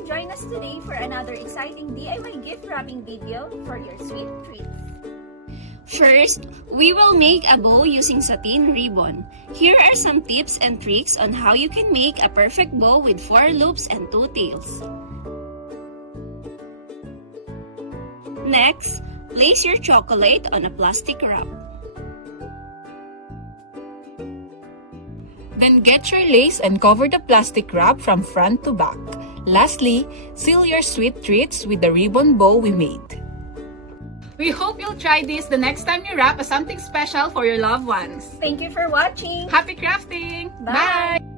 everyone! Join us today for another exciting DIY gift wrapping video for your sweet treats. First, we will make a bow using satin ribbon. Here are some tips and tricks on how you can make a perfect bow with 4 loops and 2 tails. Next, place your chocolate on a plastic wrap. Then get your lace and cover the plastic wrap from front to back. Lastly, seal your sweet treats with the ribbon bow we made. We hope you'll try this the next time you wrap something special for your loved ones. Thank you for watching! Happy crafting! Bye! Bye!